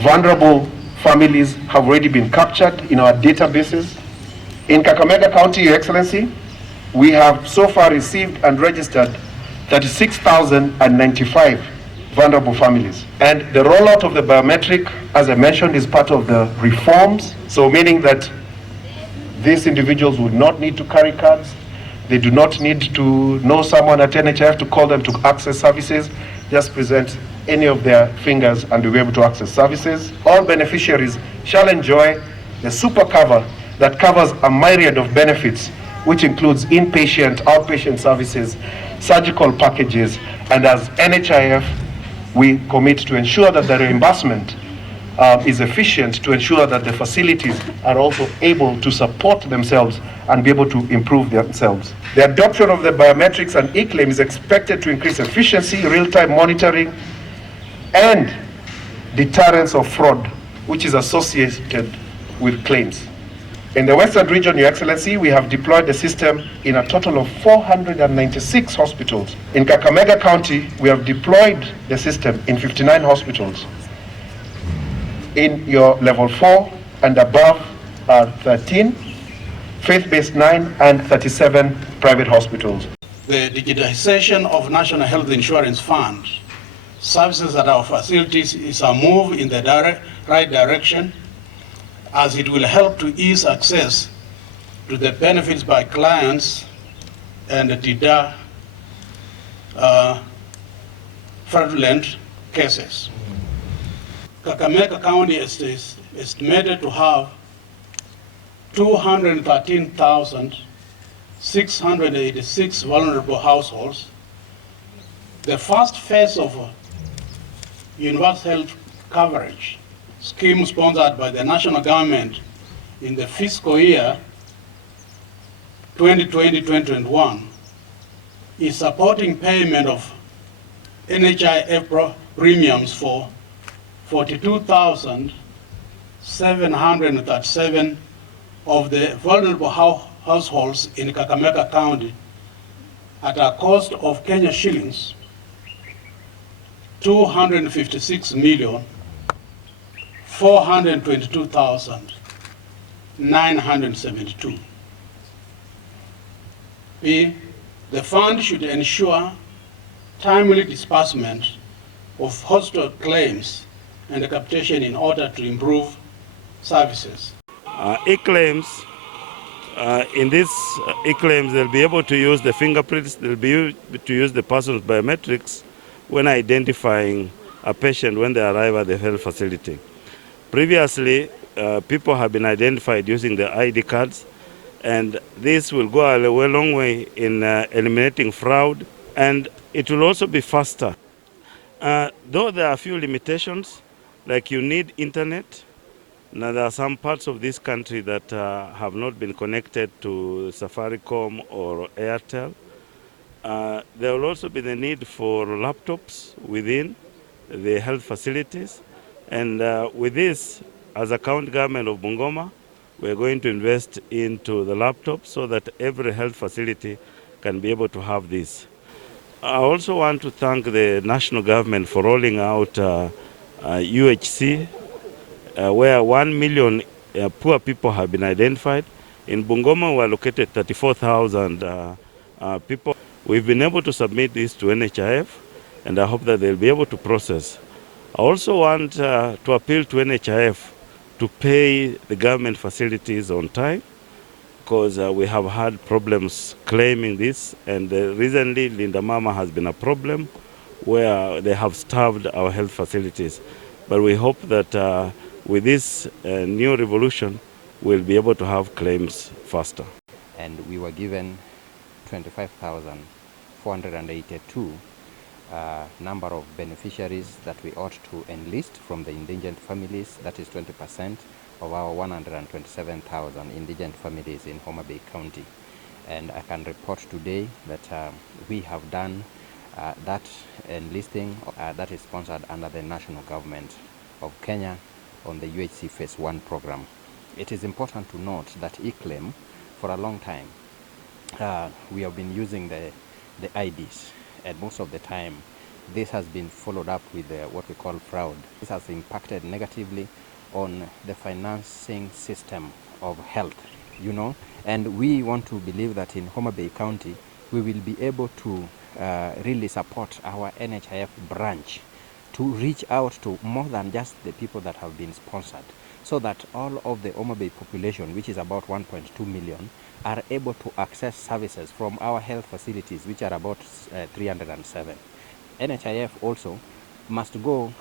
vulnerable families have already been captured in our databases. In Kakamega County, Your Excellency, we have so far received and registered 36,095 vulnerable families. And the rollout of the biometric, as I mentioned, is part of the reforms. So meaning that these individuals would not need to carry cards. They do not need to know someone at NHIF to call them to access services. Just present any of their fingers and they'll be able to access services. All beneficiaries shall enjoy the super cover that covers a myriad of benefits, which includes inpatient, outpatient services, surgical packages, and as NHIF, we commit to ensure that the reimbursement is efficient, to ensure that the facilities are also able to support themselves and be able to improve themselves. The adoption of the biometrics and e-claim is expected to increase efficiency, real-time monitoring, and deterrence of fraud, which is associated with claims. In the Western region, Your Excellency, we have deployed the system in a total of 496 hospitals. In Kakamega County, we have deployed the system in 59 hospitals. In your level 4 and above are 13, faith-based 9, and 37 private hospitals. The digitization of National Health Insurance Fund services at our facilities is a move in the right direction, as it will help to ease access to the benefits by clients and deter fraudulent cases. Kakamega County is estimated to have 213,686 vulnerable households. The first phase of universal health coverage scheme sponsored by the national government in the fiscal year 2020-2021 is supporting payment of NHIF premiums for 42,737 of the vulnerable households in Kakamega County at a cost of Kenya shillings 256,422,972. B. The fund should ensure timely disbursement of hospital claims and capitation in order to improve services. E-claims, in these e-claims, they'll be able to use the fingerprints, they'll be able to use the person's biometrics when identifying a patient when they arrive at the health facility. Previously, people have been identified using the ID cards, and this will go a long way in eliminating fraud, and it will also be faster. Though there are a few limitations, like you need internet. Now there are some parts of this country that have not been connected to Safaricom or Airtel. There will also be the need for laptops within the health facilities. And with this, as a county government of Bungoma, we're going to invest into the laptops so that every health facility can be able to have this. I also want to thank the national government for rolling out UHC, where 1 million poor people have been identified. In Bungoma, we allocated 34,000 people. We've been able to submit this to NHIF, and I hope that they'll be able to process. I also want to appeal to NHIF to pay the government facilities on time, because we have had problems claiming this, and recently Linda Mama has been a problem where they have starved our health facilities. But we hope that with this new revolution, we'll be able to have claims faster. And we were given 25,482 number of beneficiaries that we ought to enlist from the indigent families. That is 20% of our 127,000 indigent families in Homa Bay County. And I can report today that we have done that enlisting that is sponsored under the national government of Kenya on the UHC Phase 1 program. It is important to note that e-claim, for a long time, we have been using the IDs, and most of the time this has been followed up with what we call fraud. This has impacted negatively on the financing system of health, you know, and we want to believe that in Homa Bay County, we will be able to really support our NHIF branch to reach out to more than just the people that have been sponsored, so that all of the Homa Bay population, which is about 1.2 million, are able to access services from our health facilities, which are about 307. NHIF also must go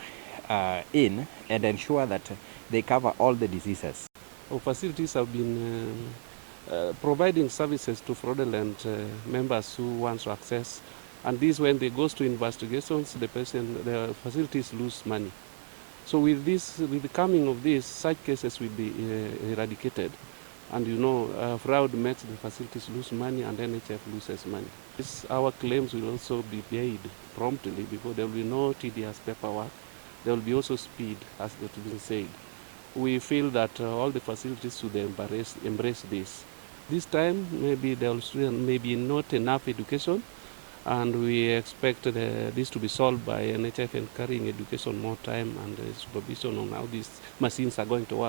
in and ensure that they cover all the diseases. Our facilities have been providing services to fraudulent members who want to access, and this, when they goes to investigations, the facilities lose money. So with the coming of this, such cases will be eradicated, and you know, fraud makes the facilities lose money, and NHF loses money. Our claims will also be paid promptly, because there will be no tedious paperwork. There will be also speed, as it has been said. We feel that all the facilities should embrace this. This time, maybe there will maybe not enough education, and we expect this to be solved by NHF encouraging education more time and supervision on how these machines are going to work.